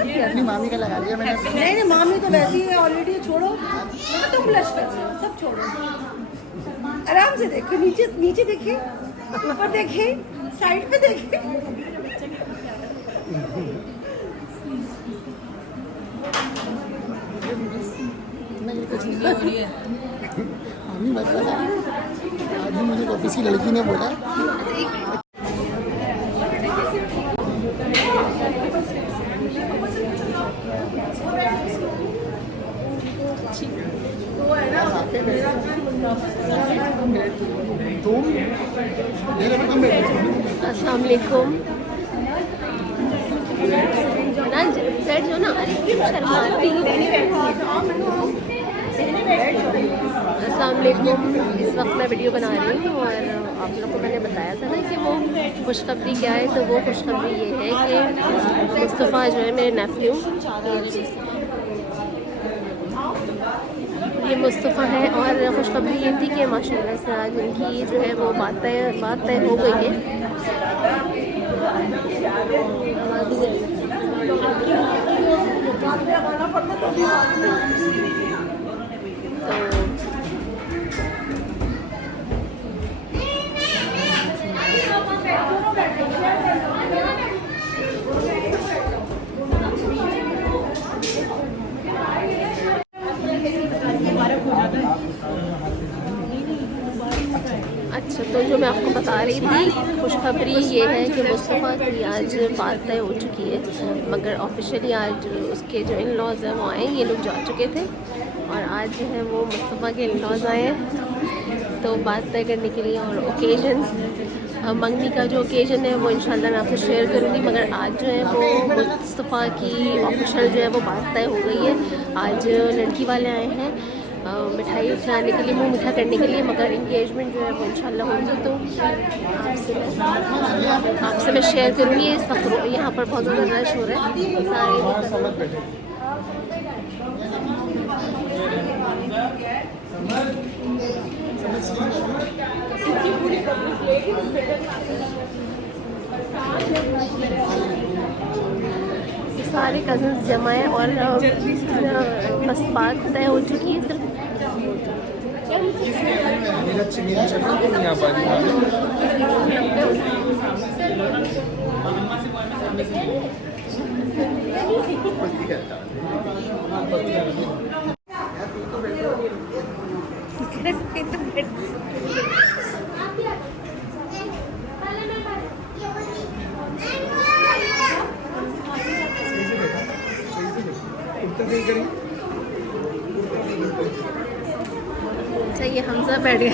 अपनी मामी का लगा लिया मैंने। नहीं नहीं, मामी तो वैसे ही ऑलरेडी, छोड़ो तुम ब्लश कर रहे हो, सब छोड़ो, आराम से देखो, नीचे नीचे देखिए, ऊपर देखिए, साइड पे देखिए। मामी बता रहा आज भी मुझे ऑफिस की लड़की ने बोला अस्सलाम वालेकुम ना सेट जो ना, अरे शर्माती अस्सलाम वालेकुम। इस वक्त मैं वीडियो बना रही हूँ और आप लोगों को मैंने बताया था ना कि वो खुशखबरी क्या है। तो वो खुशखबरी ये है कि मुस्तफ़ा जो है मेरे नेफ्यू, ये मुस्तफ़ा है। और खुशखबरी ये थी कि माशाल्लाह से आज उनकी जो है वो बात तय हो गई है। अच्छा, तो जो मैं आपको बता रही थी खुशखबरी ये है कि मुस्तफ़ा की आज बात तय हो चुकी है, मगर ऑफिशियली आज उसके जो इन लॉज हैं वो आए, ये लोग जा चुके थे और आज जो है वो मुस्तफ़ा के इन लॉज आए हैं तो बात तय करने के लिए। और ओकेजन मंगनी का जो ओकेजन है वो इंशाल्लाह मैं आपसे शेयर करूँगी, मगर आज जो है वो मुस्तफ़ा की ऑफिशियल जो है वो बात तय हो गई है। आज लड़की वाले आए हैं मिठाई खिलाने के लिए, मुँह मीठा करने के लिए, मगर इंगेजमेंट जो है वो इंशाल्लाह होगी तो आपसे मैं शेयर करूँगी। इस वक्त यहाँ पर बहुत ज़्यादा रश हो रहा है सारे। सारे कज़न्स जमा है और बस बात तय हो चुकी है। सिर्फ अच्छा, ये हमजा बैठ गए।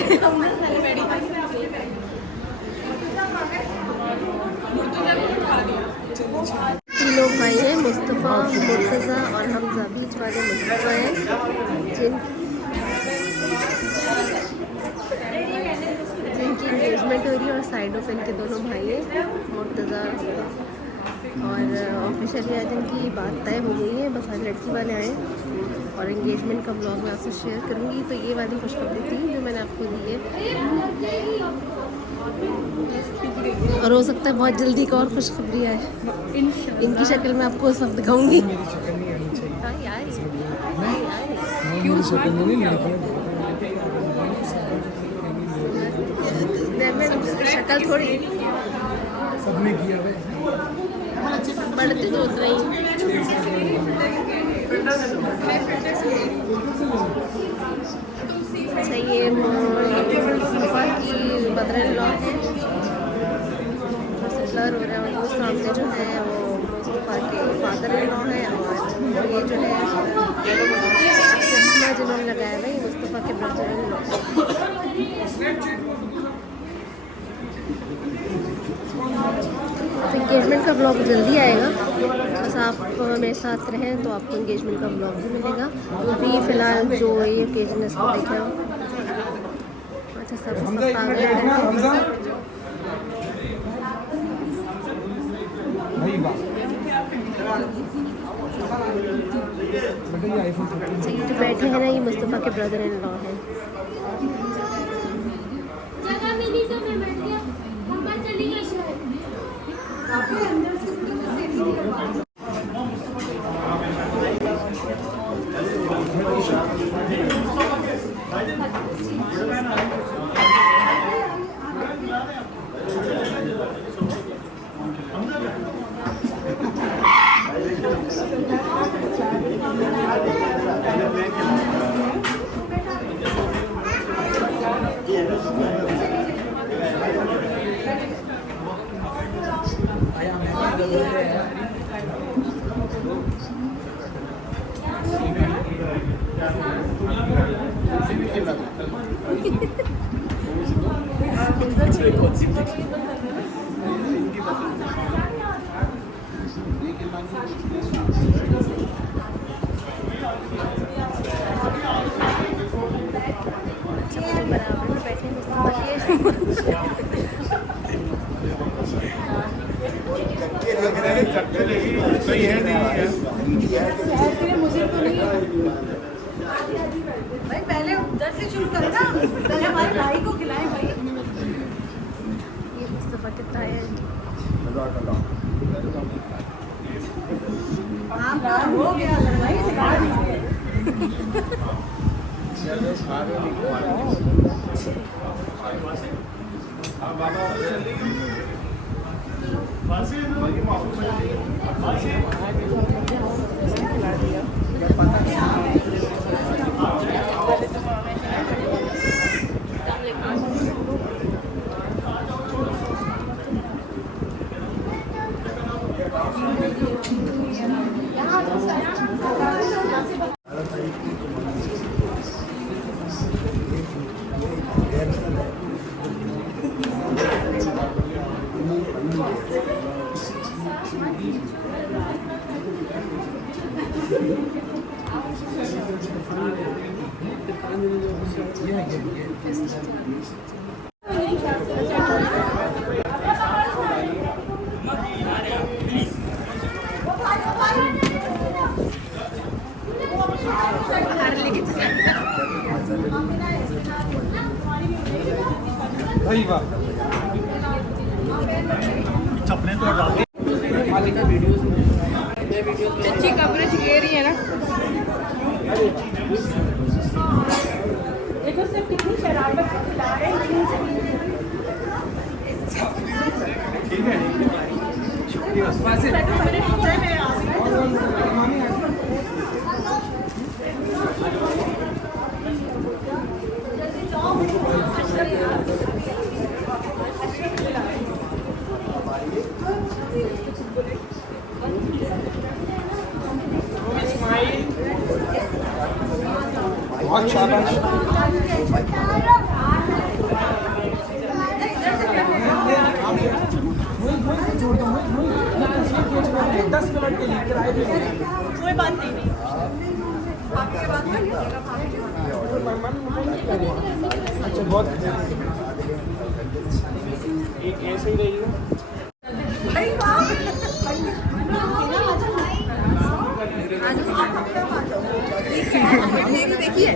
तीनों भाई हैं, मुस्तफ़ा, मुर्तज़ा और हमजा। बीच वाले मुस्तफ़ा हैं जिनकी इंगेजमेंट हो रही है और साइडों पे इनके दोनों भाई हैं, मुर्तज़ा। और ऑफिशियली आज इनकी बात तय हो गई है, बस आज लड़की वाले आए और एंगेजमेंट का ब्लॉग मैं आपसे शेयर करूँगी। तो ये वाली खुशखबरी थी जो मैंने आपको दी है और हो सकता है बहुत जल्दी एक और खुशखबरी आए। इनकी शक्ल मैं आपको उस वक्त दिखाऊँगी। हाँ यार, क्यों शक्ल थोड़ी सबने किया है, बढ़ती तो उतना ही। अच्छा, ये मुस्तफ़ा की मदर-इन-लॉ है, ब्लर हो रहा है। और वो सामने जो है वो मुस्तफ़ा के फादर-इन-लॉ है और ये जो है चश्मा जिन्होंने लगाया है ये मुस्तफ़ा के ब्रदर-इन-लॉ। एंगेजमेंट का ब्लॉग जल्दी आएगा, बस आप मेरे साथ रहें तो आपको एंगेजमेंट का ब्लॉग भी मिलेगा। अभी फ़िलहाल जो ये ओकेजन है इसको देखा। अच्छा, सब पागल है। जो बैठे हैं ना ये मुस्तफ़ा के ब्रदर इन लॉ हैं। बराबर में बैठे मुस्तफा मुझे तो नहीं भाई, पहले उधर से शुरू करो ना, पहले हमारे भाई को खिलाएं भाई। ये मुस्तफा के टायर हाँ हो गया भाई, सिखा दीजिए। अच्छी कवरेज ले रही है ना। देखो सिर्फ कितनी शराबत से खिला रहे हैं। बहुत शाबाश। कोई बात नहीं। अच्छा बहुत ऐसे ही रहेगा। देखिए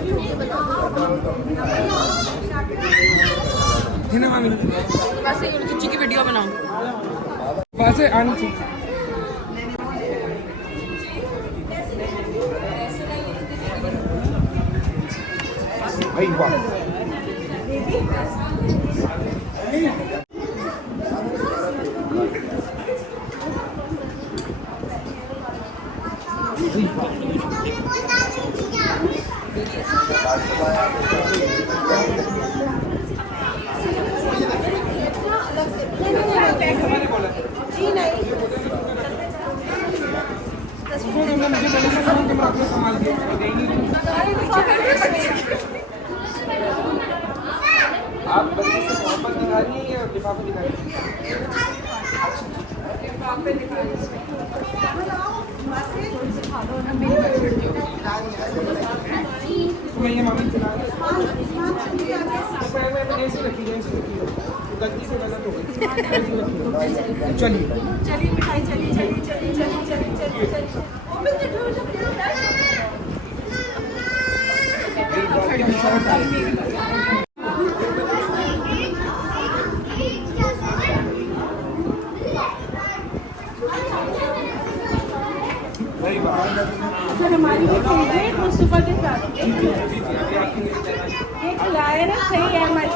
वैसे चिच्ची की वीडियो बनाओ, वैसे आनी चाहिए। भाई वाह आप बच्चे से मोहब्बत दिखा रही हैं या लिफाफे दिखा रही हैं? लिफाफे दिखा रही हैं। ये मम्मी खिला रही है। ऐसे रखी गलती से गलत हो गई। चलिए चलिए मिठाई चलिए चलिए चलिए चलिए चलिए चलिए चलिए। हमारी फेवरेट मुस्तफा के साथ ये खिलाए ना, सही है हमारी।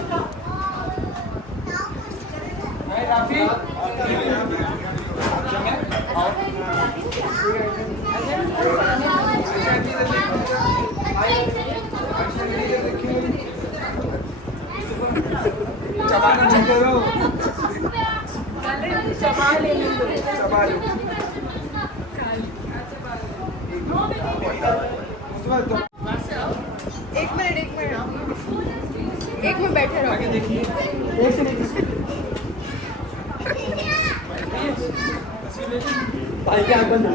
एक में बैठे रहो। आगे देखिए भाई क्या बंद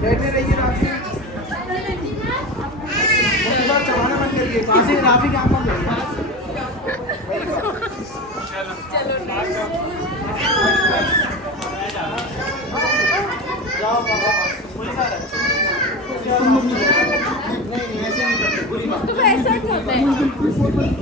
बैठे रहिए चलाना मत करिए ट्रैफिक आप मत नहीं ऐसे नहीं करते बुरी बात तो ऐसा करते हैं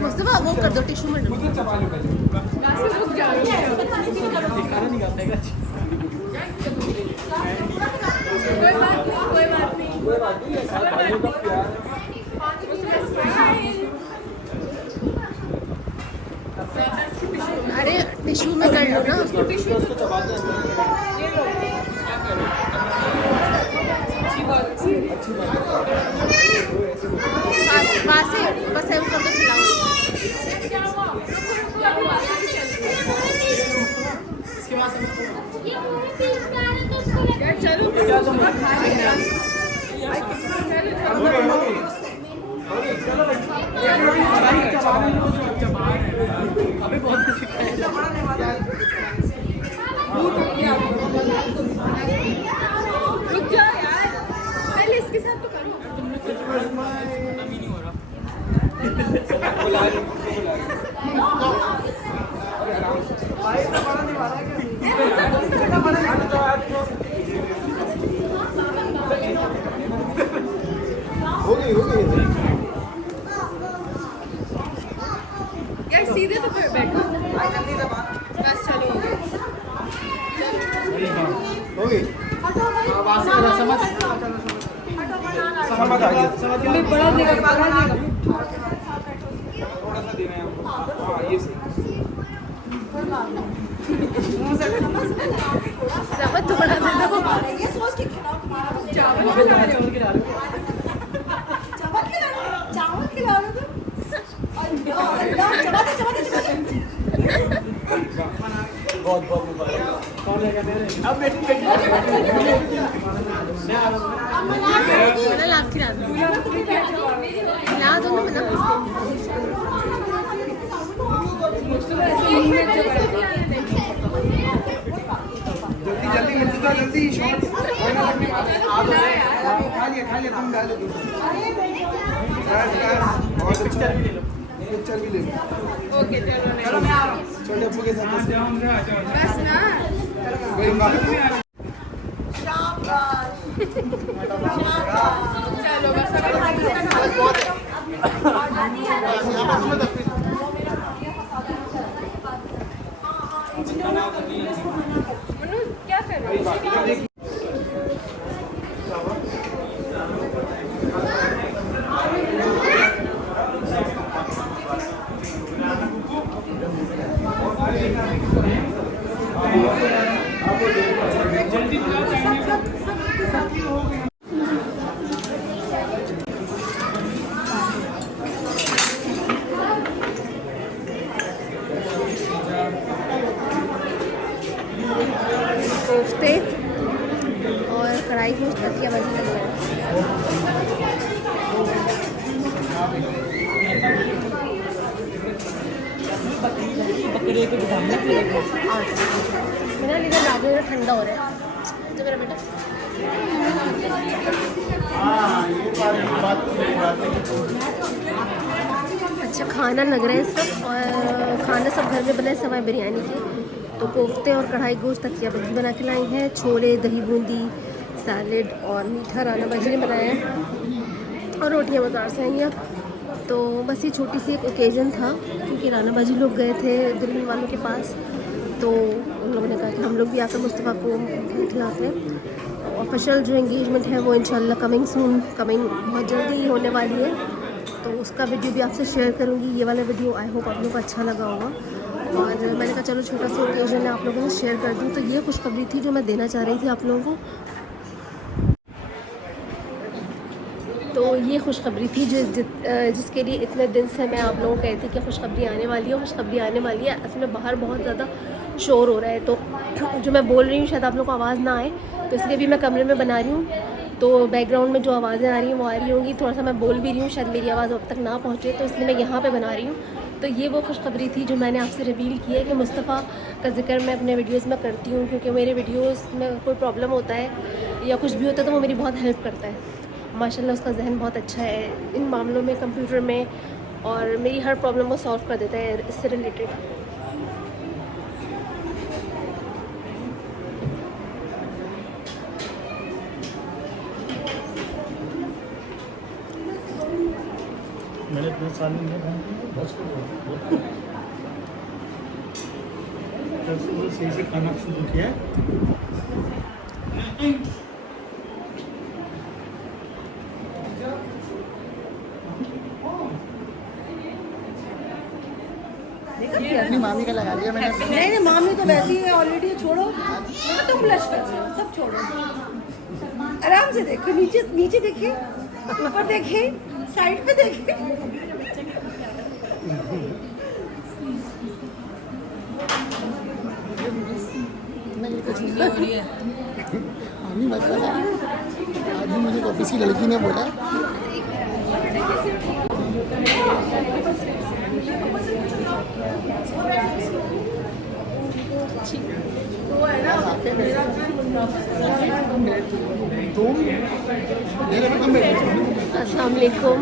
मुस्तफा वो कर दो टिश्यू में अरे टिश्यू में कर लो ना बस है उनको तो खिलाओ अभी बहुत कुछ रुक जाओ यार पहले इसके साथ तो करो हो गई यार सीधे तो फिर बैठो बस चलो हो गई समझ आ गया बड़ा देगा थोड़ा सा देना है हाँ ये सही समझ तो बड़ा दे दो ये सोच के खिलाओ चावल खिला रहे हो चावल खिला रहे हो बहुत मुबारक कौन लेगा मेरे अब बेटी बना लाभ खिला दो खिला दो ना बना जल्दी जल्दी शॉट खा लिया तुम डालो पिक्चर भी ले लो ओके चलो मैं आ रहा हूँ छोटे अप्पू के साथ बस ना चलो बस मनु क्या कर रहे हो कोफ्ते और कढ़ाई गोश्त तकिया बजी लग रहा है मेरा लीवर राजू ठंडा हो रहा है तो मेरा बेटा अच्छा खाना लग रहा है सब और खाना सब घर में बना है सवाई बिरयानी की तो कोफ्ते और कढ़ाई गोश्त तकिया बजी बना के लाई है छोले दही बूंदी सैलेड और मीठा राना बाजी ने बनाया है और रोटियां बाजार से आई हैं तो बस ये छोटी सी एक ओकेज़न था क्योंकि राना बाजी लोग गए थे दुल्हन वालों के पास तो उन लोगों ने कहा कि हम लोग भी आकर मुस्तफ़ा को खिलाते हैं। ऑफिशियल जो एंगेजमेंट है वो इंशाल्लाह कमिंग बहुत जल्दी ही होने वाली है, तो उसका वीडियो भी आपसे शेयर करूँगी। ये वाला वीडियो आई होप आप लोगों को अच्छा लगा होगा, और मैंने कहा चलो छोटा सा ओकेजन है आप लोगों से शेयर कर दूँ। तो ये खुशखबरी थी जो मैं देना चाह रही थी आप लोगों को। तो ये खुशखबरी थी जिसके लिए इतने दिन से मैं आप लोगों को कहती थी कि खुशखबरी आने वाली है, खुशखबरी आने वाली है। असल में बाहर बहुत ज़्यादा शोर हो रहा है, तो जो मैं बोल रही हूँ शायद आप लोगों को आवाज़ ना आए, तो इसलिए भी मैं कमरे में बना रही हूँ। तो बैकग्राउंड में जो आवाज़ें आ रही हैं वो आ रही होंगी, थोड़ा सा मैं बोल भी रही हूँ, शायद मेरी आवाज़ अब तक ना पहुँचे, तो इसलिए मैं यहाँ पर बना रही हूँ। तो ये वो खुशखबरी थी जो मैंने आपसे रिवील की है कि मुस्तफ़ा का जिक्र मैं अपने वीडियोस में करती हूँ, क्योंकि मेरे वीडियोस में कोई प्रॉब्लम होता है या कुछ भी होता है तो वो मेरी बहुत हेल्प करता है। माशाल्लाह उसका जहन बहुत अच्छा है इन मामलों में, कंप्यूटर में, और मेरी हर प्रॉब्लम वो सॉल्व कर देता है इससे रिलेटेड। मैंने इतने साल में सही से खाना शुरू किया है। अपनी मामी का लगा लिया मैंने। नहीं मामी तो वैसी है ऑलरेडी, छोड़ो। मैं तुम ब्लश कर रहे हो, सब छोड़ो। आराम से देखो, नीचे देखे, ऊपर देखे, साइड पे देखे। नहीं कुछ नहीं हो रही है मामी मत बता। आज भी मुझे ऑफिस की लड़की ने बोला अस्सलाम वालेकुम।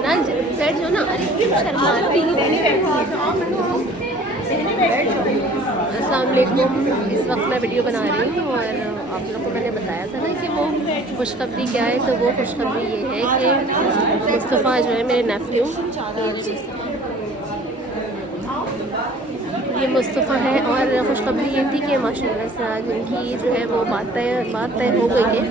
ना बैठ जाओ ना, अरे क्यों शर्माती हो? अस्सलाम वालेकुम। इस वक्त मैं वीडियो बना रही हूँ और आप लोगों को मैंने बताया था ना कि वो खुशखबरी क्या है। तो वो खुशखबरी ये है कि मुस्तफ़ा जो है मेरे नेफ्यू, ये मुस्तफ़ा है, और खुशखबरी ये थी कि माशाल्लाह से आज उनकी जो है वो बात तय हो गई है।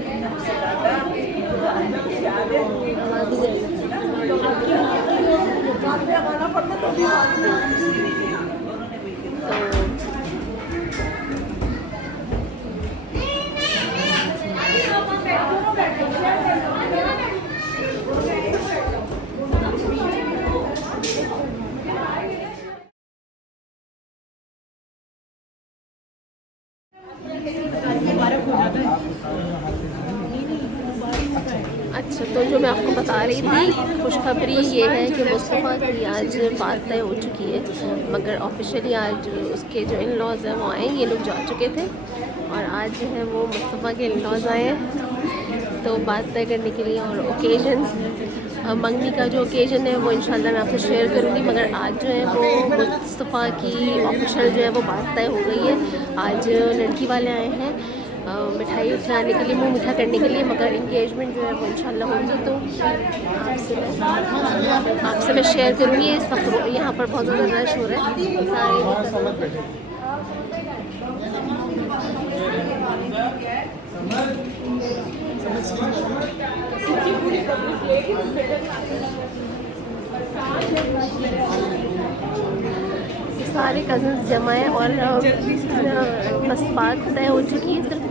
अच्छा, तो जो मैं आपको बता रही थी खुशखबरी ये है कि मुस्तफ़ा की आज बात तय हो चुकी है, मगर ऑफिशियली आज उसके जो इन लॉज हैं वो आए, ये लोग जा चुके थे और आज जो है वो मुस्तफ़ा के इन लॉज आए हैं तो बात तय करने के लिए। और ओकेजन मंगनी का जो ओकेजन है वो इंशाल्लाह मैं आपसे शेयर करूँगी, मगर आज जो है वो मुस्तफ़ा की ऑफिशियल जो है वो बात तय हो गई है। आज लड़की वाले आए हैं मिठाई खिलाने के लिए, मुँह मीठा करने के लिए, मगर इंगेजमेंट जो है वो इंशाल्लाह होगी तो आपसे मैं शेयर करूँगी। इस वक्त यहाँ पर बहुत ज़्यादा रश हो रहा है सारे। सारे कज़न्स जमा हैं और बस बात तय हो चुकी है। सिर्फ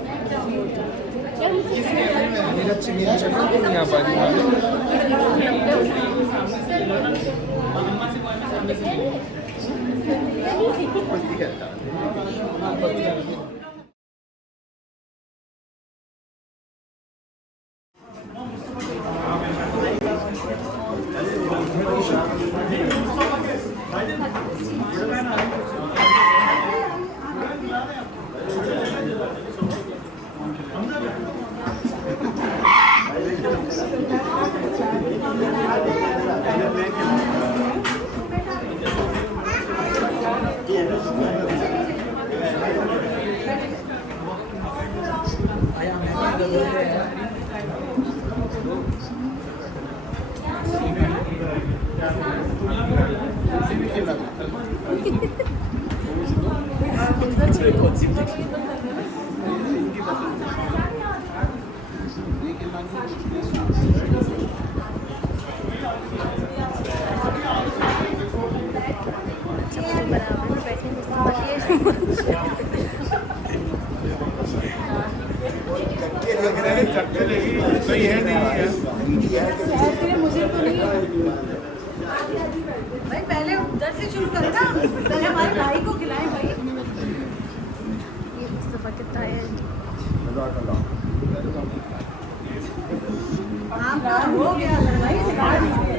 मुझे तो नहीं है भाई, पहले उधर से शुरू करो ना, पहले हमारे भाई को खिलाएं भाई। ये मुस्तफ़ा कितना है। आपका हो गया भाई, सिखा दीजिए।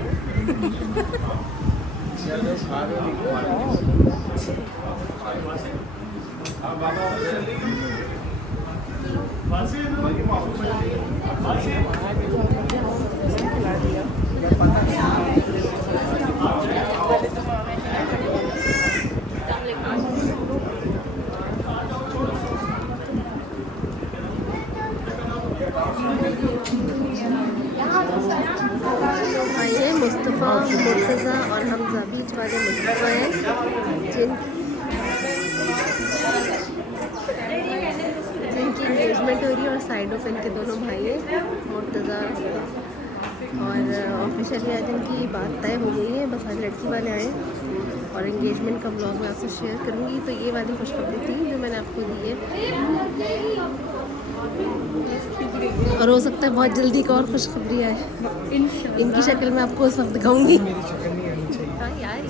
ये मुस्तफ़ा, मुर्तज़ा और हमज़ा, बीच वाले मुस्तफ़ा हैं जिनकी इंगेजमेंट हो रही है, और साइडों पे इनके दोनों भाई हैं, मुर्तज़ा। और ऑफिशियली आज इनकी बात तय हो गई है, बस आज लड़की वाले आए और इंगेजमेंट का ब्लॉग मैं आपसे शेयर करूँगी। तो ये वाली खुशखबरी थी जो मैंने आपको दी है, और हो सकता है बहुत जल्दी एक और खुशखबरी आए। इनकी शक्ल मैं आपको उस वक्त दिखाऊंगी। हाँ यार,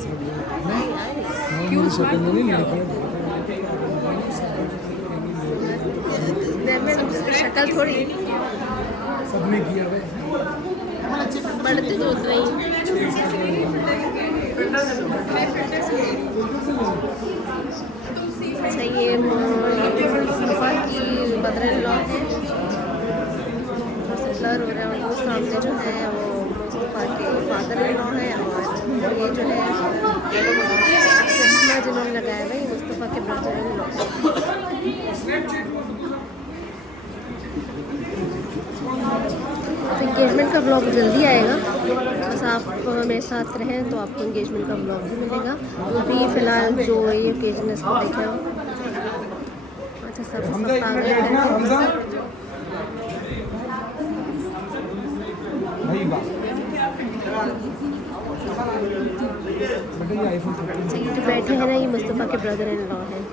शक्ल थोड़ी सबने किया है, बढ़ते तो उतना ही। अच्छा, ये मुस्तफ़ा की मदर-इन-लॉ है, ब्लर हो रहा है, और वो सामने जो है वो मुस्तफ़ा के फादर-इन-लॉ है, और ये जो है चश्मा जिन्होंने लगाया है ये मुस्तफ़ा के ब्रदर-इन-लॉ। तो इंगेजमेंट का ब्लॉग जल्दी आएगा, बस आप मेरे साथ रहें तो आपको इंगेजमेंट का ब्लॉग भी मिलेगा। अभी फ़िलहाल जो ये ओकेजन है इसको देखें। अच्छा, सब आ गए हैं। जो बैठे हैं ना, ये मुस्तफ़ा के ब्रदर-इन-लॉ हैं।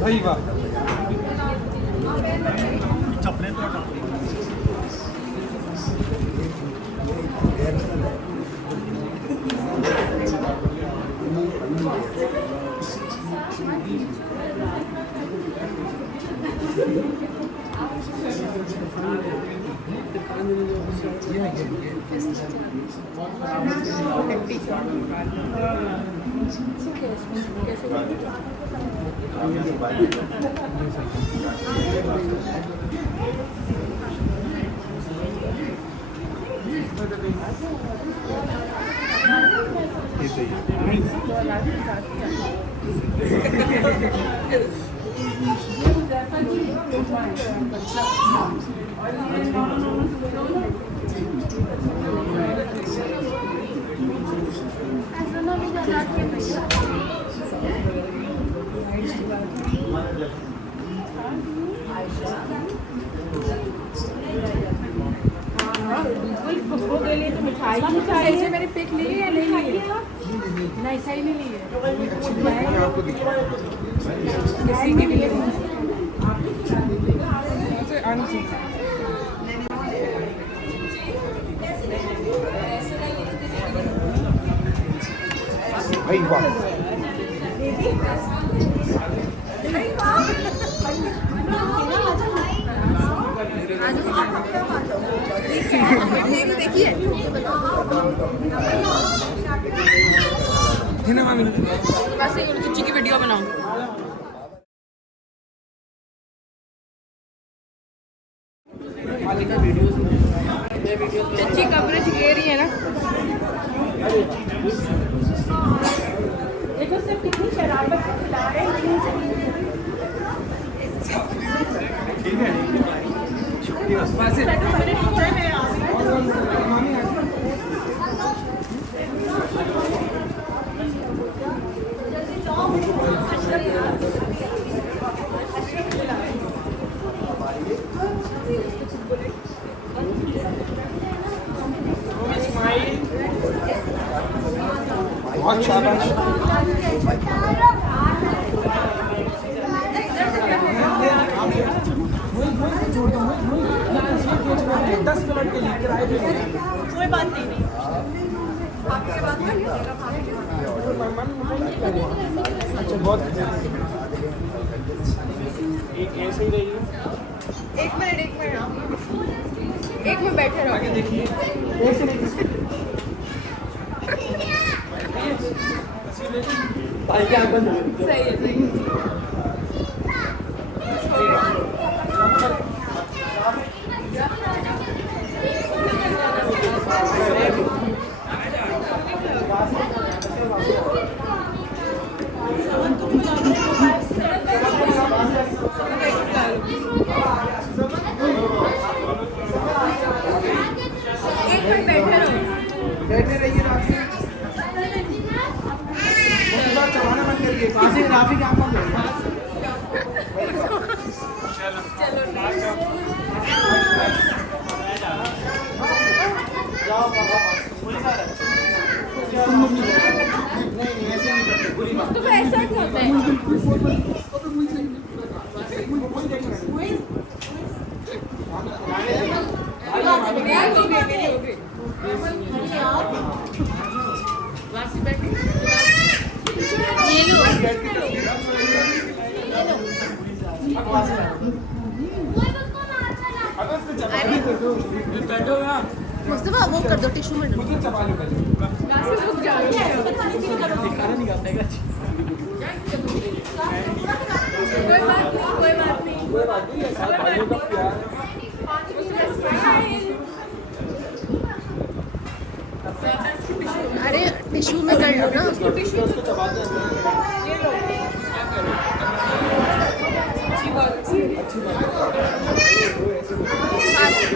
भाई वाह, बिल्कुल के लिए तो मिठाई सही से मेरी पिक ली या नहीं ली? नहीं, सही नहीं ली है किसी की भी भाई वाह, देखिए वैसे उनकी की वीडियो बनाओ। अच्छी कवरेज ले रही है ना, देखो सब कितनी शराबत से खिला रहे हैं। ठीक है, बहुत शाबाश। दस मिनट के लिए किराए पे कोई बात नहीं आपके बात में अच्छा बहुत एक ऐसे ही रही। एक मिनट एक मिनट बैठे रहो। आगे देखिए ऐसे नहीं भाई क्या बंद हो गई। सही है बैठे रहिए राफी। चलाना बंद करिए। कहाँ से राफी क्या बंद हो गया। नहीं ऐसे नहीं करते बुरी बात। तो ऐसा क्यों होता है? मुस्तफा वो कर दो टिश्यू में मुझे चबा लो पहले। दिखाना नहीं करता है कोई बात नहीं कोई बात नहीं ऐसा भाइयों का प्यार है। अरे टिश्यू में कर लो ना उसको चबा दो।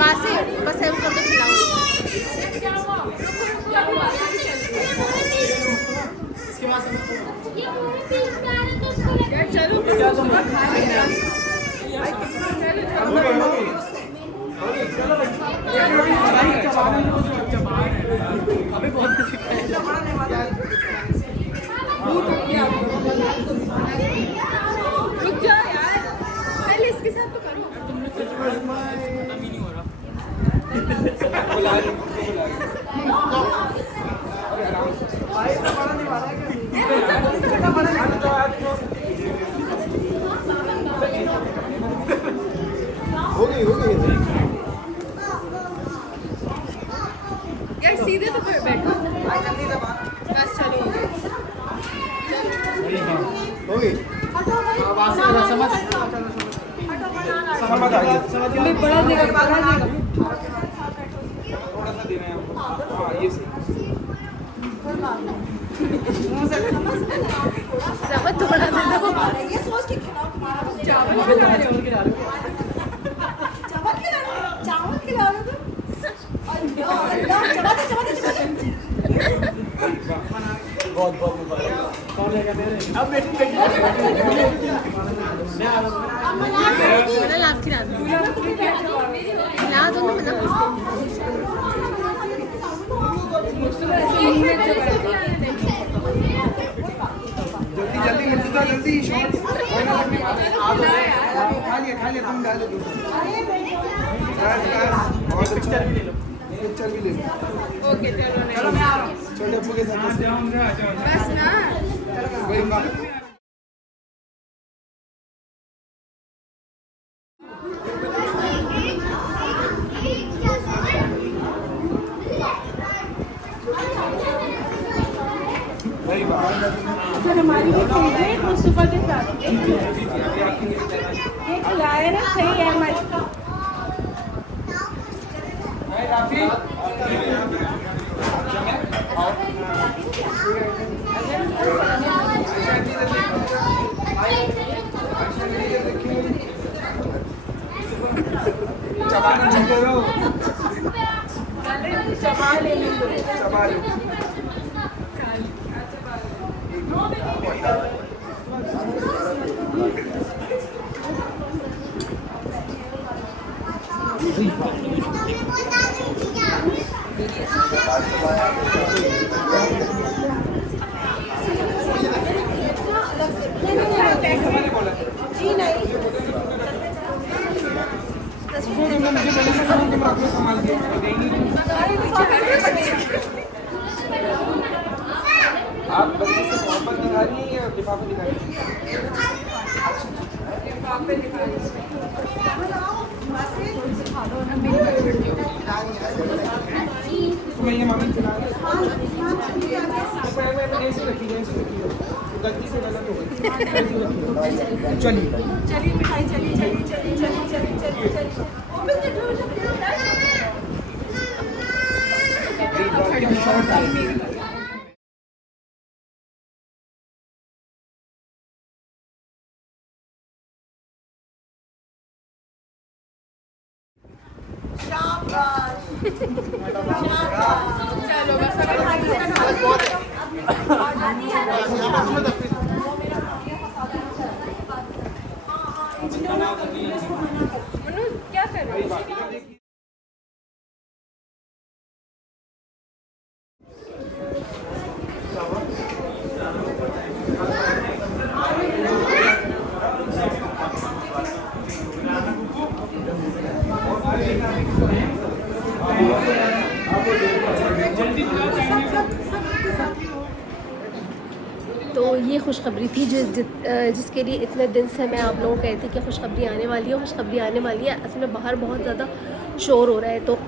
पास से बस है उनको तो खिलाओ अभी बहुत कुछ रुक जाओ यार पहले इसके साथ तो करो। बुला रही भाई हमारा नहीं मारा हो गई यार सीधे तो बैठो बस चलो हो गई समझ समझ आ गई बड़ा देगा थोड़ा सा दे रहे हैं आपको। हाँ ये सही सब थोड़ा दे दो ये सोच के खिलाओ तुम्हारा चावल खिला रहे हो चावल खिला रहे हो तुम अल्लाह चबाते बहुत बहुत मुबारक। कौन लेगा मेरे अब बेटी मैंने लाभ खिला दो खिला दो ना मतलब जल्दी जल्दी मुर्तजा जल्दी शॉट खा लिया तुम डालो बहुत पिक्चर भी ले लो ओके चलो चलो मैं आ रहा हूँ छोटे अप्पू के साथ बस ना वही हमारी भी फेवरेट मुस्तफा के साथ ये खिलाया ना सही है हमारी राफी चबाना नहीं करो चबा ले चबा लो जी नहीं आप बच्चे से मोहब्बत दिखा रही हैं या लिफाफे दिखा रही हैं? तो मैं ये मामी चला ऐसे रखिए गलती से गलत हो गई। चलिए चलिए मिठाई चलिए ओपन द डोर क्या कर रहे हो? तो ये खुशखबरी थी जिसके लिए इतने दिन से मैं आप लोगों को कहती कि खुशखबरी आने वाली है, खुशखबरी आने वाली है। असल में बाहर बहुत ज़्यादा शोर हो रहा है, तो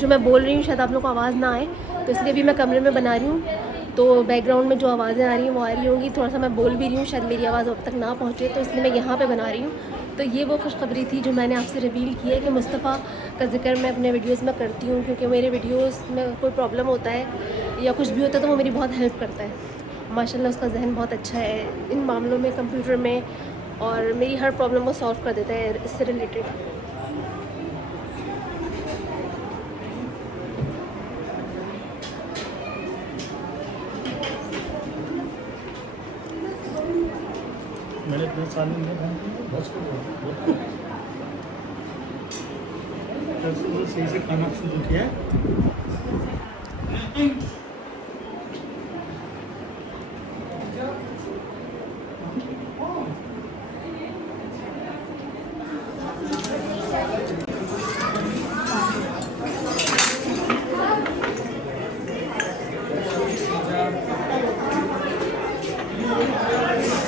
जो मैं बोल रही हूँ शायद आप लोगों को आवाज़ ना आए, तो इसलिए भी मैं कमरे में बना रही हूँ। तो बैकग्राउंड में जो आवाज़ें आ रही हैं वो आ रही होंगी। थोड़ा सा मैं बोल भी रही हूँ, शायद मेरी आवाज़ अब तक ना पहुँचे, तो इसलिए मैं यहाँ पर बना रही हूँ। तो ये वो खुशखबरी थी जो मैंने आपसे रिवील की है कि मुस्तफ़ा का जिक्र मैं अपने वीडियोज़ में करती हूँ, क्योंकि मेरे वीडियोज़ में कोई प्रॉब्लम होता है या कुछ भी होता है तो वो मेरी बहुत हेल्प करता है। माशाल्लाह उसका जहन बहुत अच्छा है इन मामलों में, कंप्यूटर में, और मेरी हर प्रॉब्लम को सॉल्व कर देता है इससे रिलेटेड। मैंने इतने साल में बस सही से खाना शुरू किया है।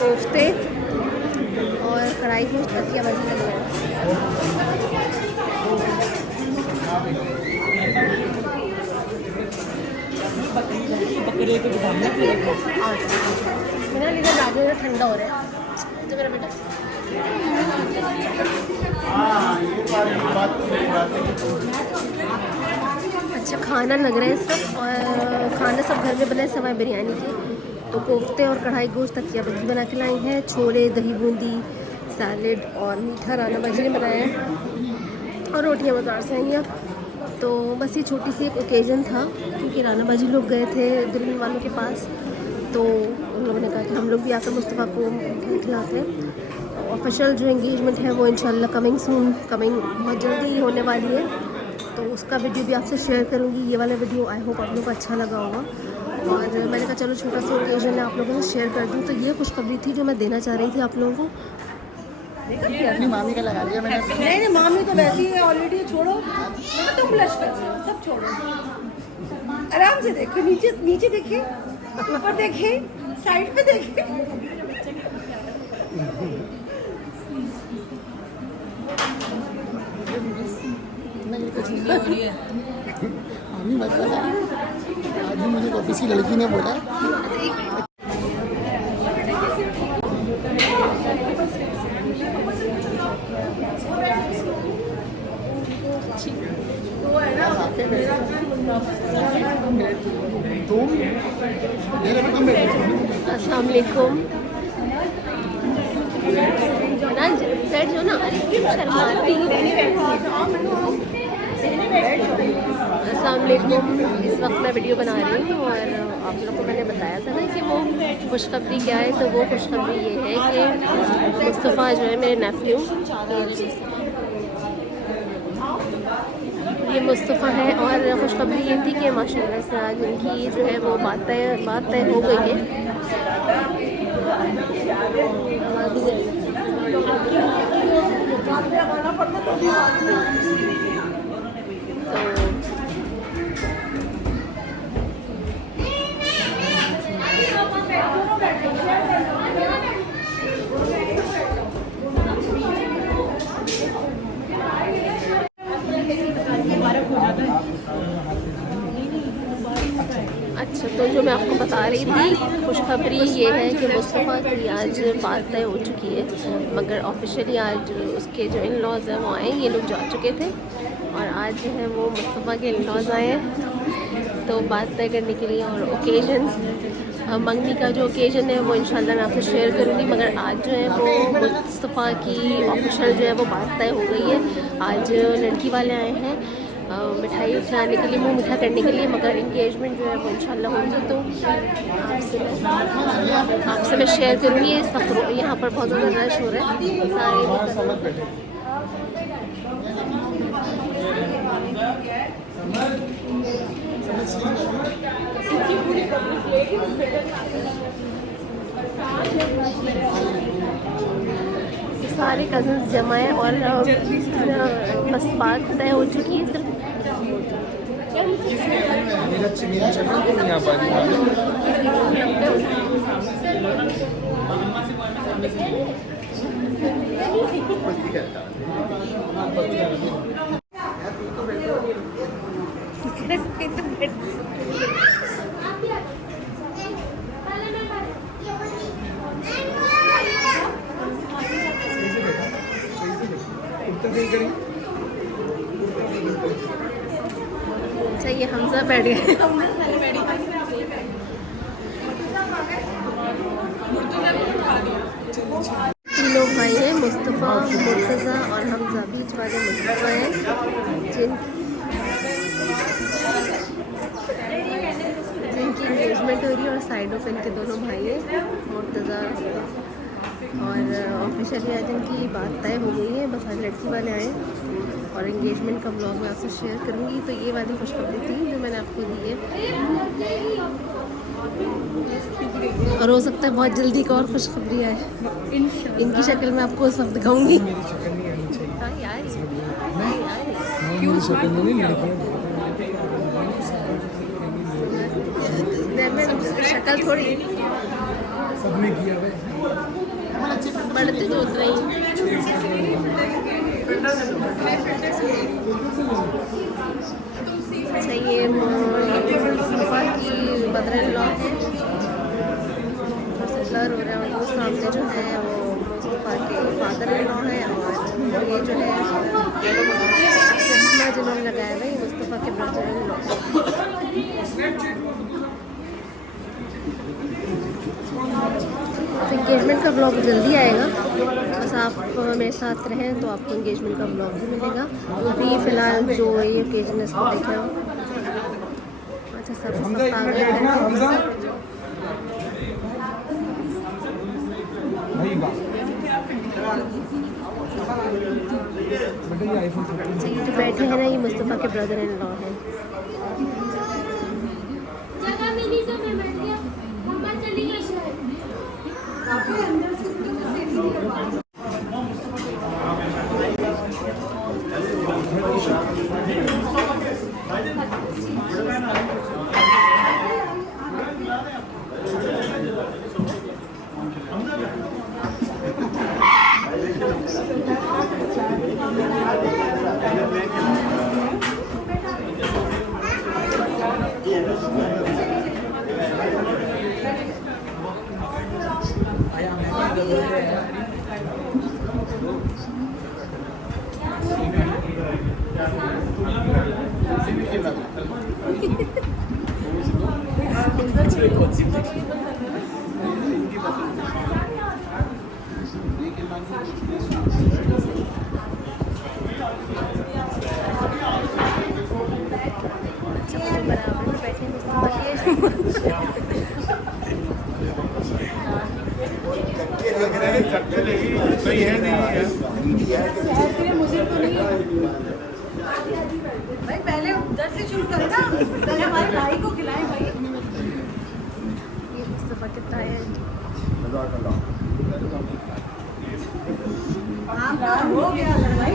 कोफ्ते और कढ़ाई की तकिया बनी लग रहा मेरा लीजिए राजू ठंडा हो रहा है तो मेरा बेटा अच्छा खाना लग रहा है इस वक्त, और खाना सब घर में बना है सवाई बिरयानी की। तो कोफ्ते और कढ़ाई गोश्त तकिया बंदी बना के लाई हैं, छोले, दही बूंदी, सैलेड और मीठा राना बाजी ने बनाया है, और रोटियां बाजार से आई हैं। तो बस ये छोटी सी एक ओकेज़न था, क्योंकि राना बाजी लोग गए थे दुल्हन वालों के पास, तो उन लोगों ने कहा कि हम लोग भी आकर मुस्तफ़ा को खिलाते हैं। ऑफिशियल जो एंगेजमेंट है वो इंशाल्लाह कमिंग बहुत जल्दी ही होने वाली है, तो उसका वीडियो भी आपसे शेयर करूँगी। ये वाला वीडियो आई होप आप लोगों को अच्छा लगा होगा, और मैंने कहा चलो छोटा सा ओकेजन है आप लोगों से शेयर कर दूँ। तो ये खुशखबरी थी जो मैं देना चाह रही थी आप लोगों को। अपनी मामी का लगा लिया मैंने। नहीं मामी तो वैसी है ऑलरेडी, छोड़ो बेटा, तुम ब्लश कर रहे हो, सब छोड़ो, आराम से देखो, नीचे देखे, ऊपर देखे, साइड पे देखे। नहीं कुछ नहीं हो रही है मामी मत बता। आज भी मुझे ऑफिस की लड़की ने बोला अस्सलाम वालेकुम। सेट जो ना शर्माती। अस्सलाम वालेकुम। इस वक्त मैं वीडियो बना रही हूँ, और आप लोगों को मैंने बताया था ना कि वो खुशखबरी क्या है। तो वो खुशखबरी ये है कि मुस्तफ़ा जो है मेरे नेफ्यू, ये मुस्तफ़ा है, और खुशखबरी ये थी कि माशाल्लाह से आज उनकी जो है वो बात तय हो गई है। अच्छा, तो जो मैं आपको बता रही थी, खुशखबरी ये है कि मुस्तफ़ा की आज बात तय हो चुकी है, मगर ऑफिशियली आज उसके जो इन लॉज हैं वो आए, ये लोग जा चुके थे और आज जो है वो मुस्तफ़ा के इन लॉज आए हैं तो बात तय करने के लिए। और ओकेजन मंगनी का जो ओकेजन है वो इंशाल्लाह मैं आपसे शेयर करूँगी, मगर आज जो है वो मुस्तफ़ा की ऑफिशियल जो है वो बात तय हो गई है। आज लड़की वाले आए हैं मिठाई खिलाने के लिए, मुँह मीठा करने के लिए, मगर इंगेजमेंट जो है वो इंशाल्लाह होगी तो आपसे मैं शेयर करूँगी। इस वक्त यहाँ पर बहुत ज़्यादा रश हो रहा है सारे। सारे कज़न्स जमा हैं और बस बात तय हो चुकी है। सिर्फ मेरा चैनल को नहीं आ पा अच्छा, ये हमजा बैठ गए। तीन लोग भाई हैं, मुस्तफ़ा, मुर्तज़ा और हमजा। बीच वाले मुस्तफ़ा हैं जिनकी इंगेजमेंट हो रही है और साइडों पे इनके दोनों भाई हैं, मुर्तज़ा। और ऑफिशियली आज इनकी बात तय हो गई है, बस आज लड़की वाले आए और एंगेजमेंट का ब्लॉग मैं आपसे शेयर करूँगी। तो ये वाली खुशखबरी थी जो मैंने आपको दी है और हो सकता है बहुत जल्दी एक और खुशखबरी आए। इनकी शक्ल मैं आपको उस वक्त दिखाऊंगी। हाँ यार, शक्ल थोड़ी सबने किया है, बढ़ते जो उतना ही। अच्छा, ये मुस्तफ़ा की मदर-इन-लॉ है, ब्लर हो रहा है और वो सामने जो है वो मुस्तफ़ा के फादर-इन-लॉ है और ये जो है चश्मा जिन्होंने लगाया हुआ है ये मुस्तफ़ा के ब्रदर-इन-लॉ। तो इंगेजमेंट का ब्लॉग जल्दी आएगा, बस आप मेरे साथ रहें तो आपको इंगेजमेंट का ब्लॉग भी मिलेगा। अभी फ़िलहाल जो ये ओकेजन है इसको देख रहे हो। अच्छा, सब आ गए हैं। ये जो बैठे हैं ना ये मुस्तफ़ा के ब्रदर इन लॉ हैं। सही है नहीं है भाई, पहले उधर से शुरू करो ना, पहले हमारे भाई को खिलाएं भाई। ये मुस्तफ़ा कितना है हो गया लड़ाई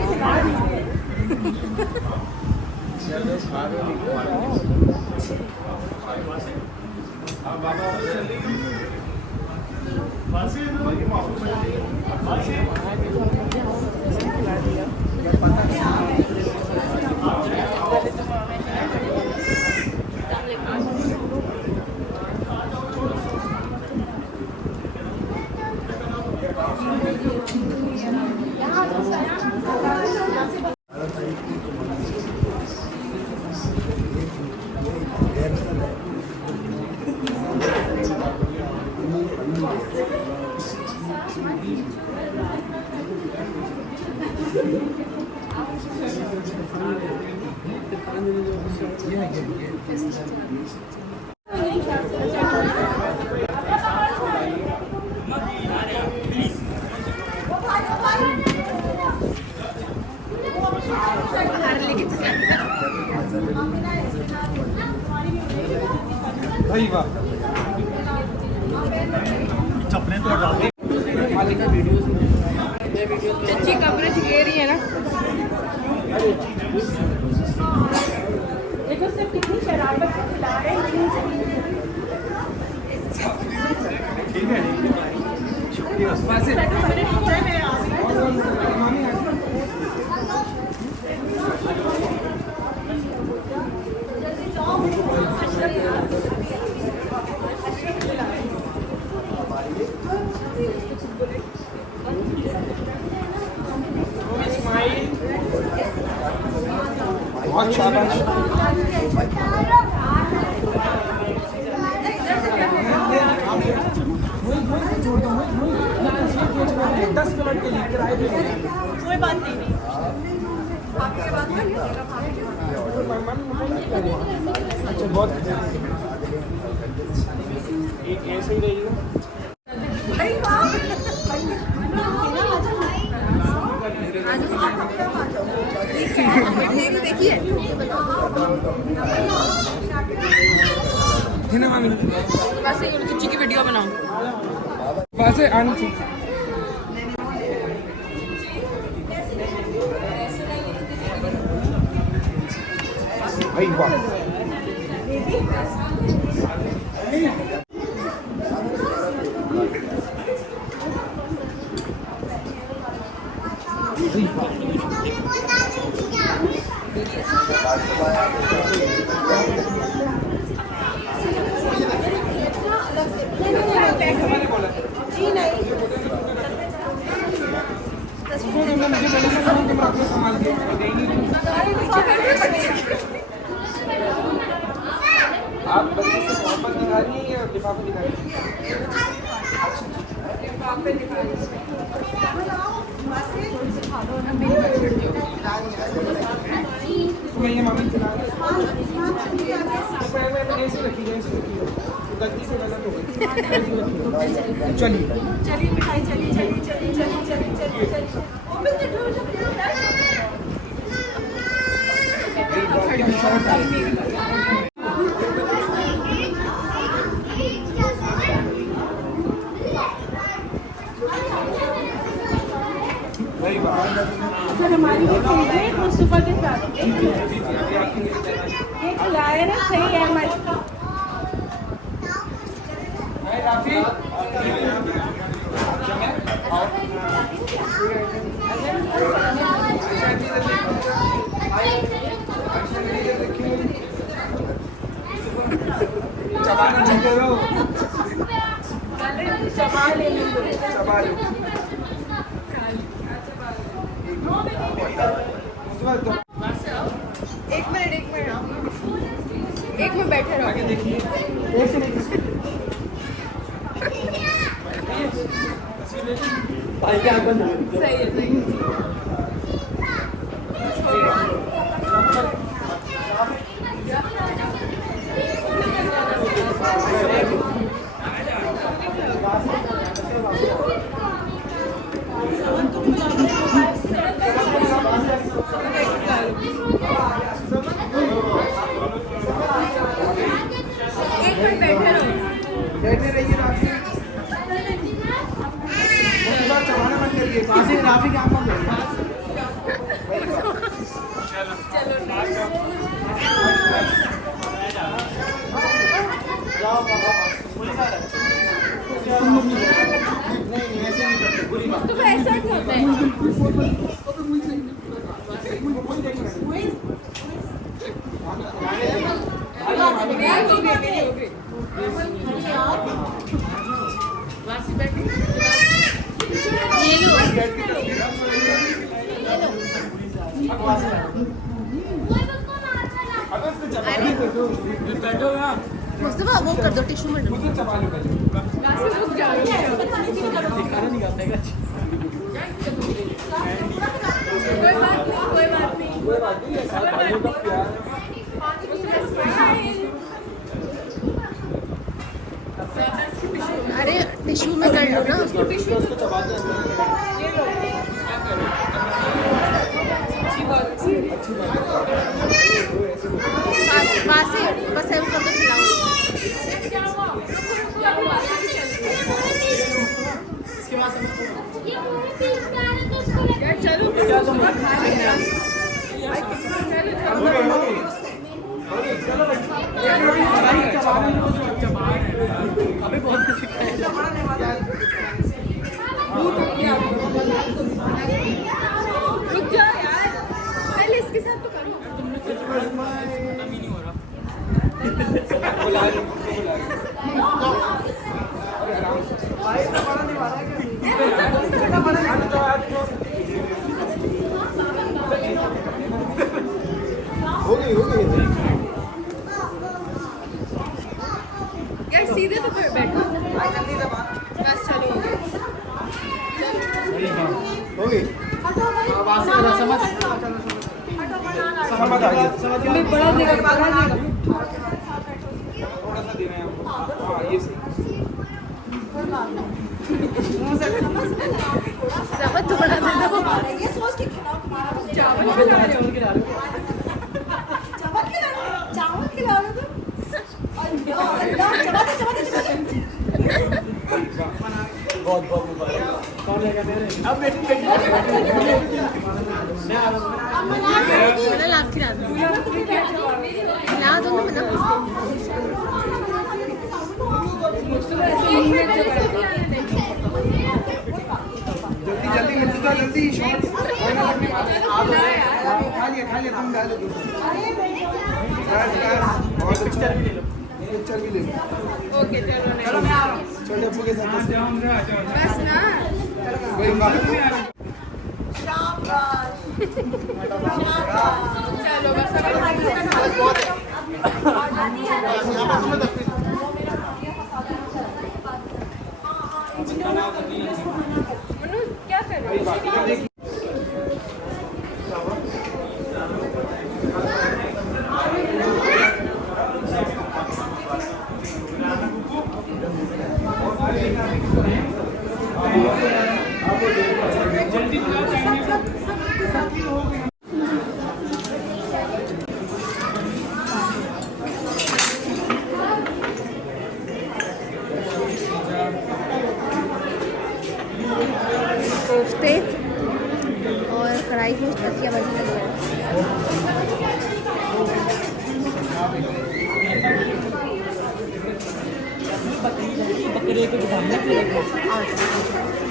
भाई वाह चपने तो हटा दे। अच्छी कवरेज ले रही है ना। देखो सिर्फ कितनी शरारत से खिला रहे हैं। ठीक है शुक्रिया बहुत शाबाश दस मिनट के लिए किराए पे कोई बात नहीं आपके बात अच्छा बहुत एक ऐसे ही रहेगा देखिए ना मामी वैसे ही उनकी की वीडियो बनाओ वैसे आनी चाहिए भाई वाह जी नहीं आप बच्चे से मोहब्बत दिखा रही हैं या लिफाफा दिखा रही हैं? तो ये मामी चला रही है ऐसे रखिए गलती से गलत हो गई चलिए चलिए मिठाई चलिए भाई वाह हमारी फेवरेट मुस्तफा के साथ ये खिलाया ना सही है हमारी राफी एक मिनट बैठे रहो आगे देखिए सही है बैठे रहिए राफी राफी के आम तो ऐसा नहीं होता है। मुस्तफा वो कर दो टिश्यू में डालो। अरे टिश्यू में कर लो ना उसको। पास से बस है कर दो खिलाओ। अभी बहुत कुछ रुक जा यार, पहले इसके साथ तो करो। हो गई यार सीधे तो बैठो बस, चलो हो गई समझ बड़ा देगा थोड़ा सा देना है हमको। हाँ ये सही जबत तो बड़ा दे दो। ये सोच के खिलाओ तुम्हारा चावल खिला रहे तुम। अल्लाह चबाते बहुत बहुत मुबारक। कौन लेगा मेरे? अब बेटी बड़ा लाभ खिला दो। खिला दो ना जल्दी जल्दी जल्दी शॉट खा लिया तुम डालो और पिक्चर भी ले लो। पिक्चर भी ले लो। ओके चलो मैं आ रहा हूँ। छोटे अप्पू के साथ बस ना वही बात। चलो बस क्या कर रहे हो? कोफ्ते और कढ़ाई गोश्त कसिया बनी लग रहा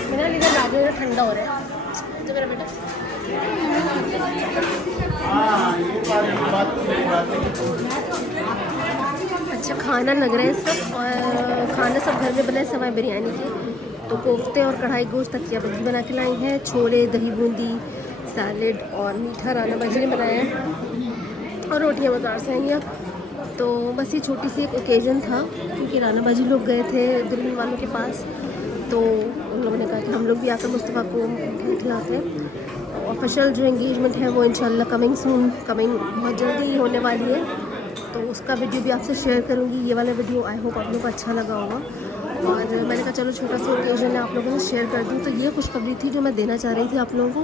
मेरा लीवर ज़्यादा ठंडा हो रहा है तो मेरा बेटा अच्छा खाना लग रहा है इस वक्त। और खाना सब घर में बना है सवाई बिरयानी की। तो कोफ्ते और कढ़ाई गोश्त तकिया बंदी बना के लाई है। छोले दही बूंदी सैलेड और मीठा राना बाजी बनाया है और रोटियां बाजार से आई हैं। तो बस ये छोटी सी एक ओकेज़न था क्योंकि राना बाजी लोग गए थे दुल्हन वालों के पास, तो उन लोगों ने कहा कि हम लोग भी आकर मुस्तफ़ा को खिलाते हैं। ऑफिशियल जो एंगेजमेंट है वो इंशाल्लाह कमिंग बहुत जल्दी ही होने वाली है। तो उसका वीडियो भी आपसे शेयर करूँगी। ये वाला वीडियो आई होप आप लोगों को अच्छा लगा होगा। और मैंने कहा चलो छोटा सा ओकेजन है आप लोगों से शेयर कर दूँ। तो ये खुशखबरी थी जो मैं देना चाह रही थी आप लोगों को।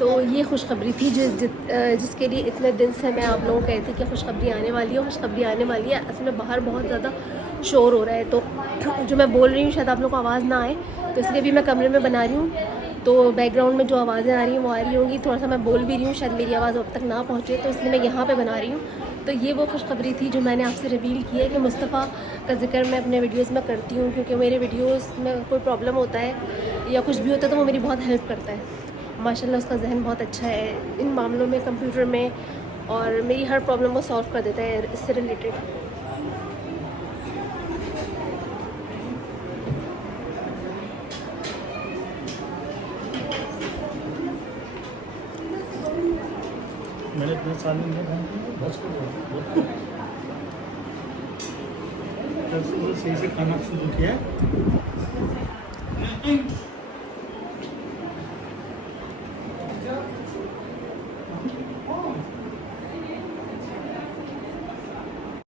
तो ये खुशखबरी थी जिसके लिए इतने दिन से मैं आप लोगों को कहती कि खुशखबरी आने वाली है, खुशखबरी आने वाली है। असल में बाहर बहुत ज़्यादा शोर हो रहा है, तो जो मैं बोल रही हूँ शायद आप लोग को आवाज़ ना आए, तो इसलिए भी मैं कमरे में बना रही हूँ। तो बैकग्राउंड में जो आवाज़ें आ रही हैं वो आ रही होंगी, थोड़ा सा मैं बोल भी रही हूँ, शायद मेरी आवाज़ अब तक ना पहुँचे, तो इसलिए मैं यहाँ पे बना रही हूँ। तो ये वो खुशखबरी थी जो मैंने आपसे रिवील की है कि मुस्तफ़ा का जिक्र मैं अपने वीडियोस में करती हूँ, क्योंकि मेरे वीडियोस में कोई प्रॉब्लम होता है या कुछ भी होता है तो वो मेरी बहुत हेल्प करता है। माशाल्लाह उसका जहन बहुत अच्छा है इन मामलों में, कंप्यूटर में, और मेरी हर प्रॉब्लम वो सॉल्व कर देता है इससे रिलेटेड। मैंने इतने साल में नहीं फोन किया, बस को सही से खाना शुरू किया है।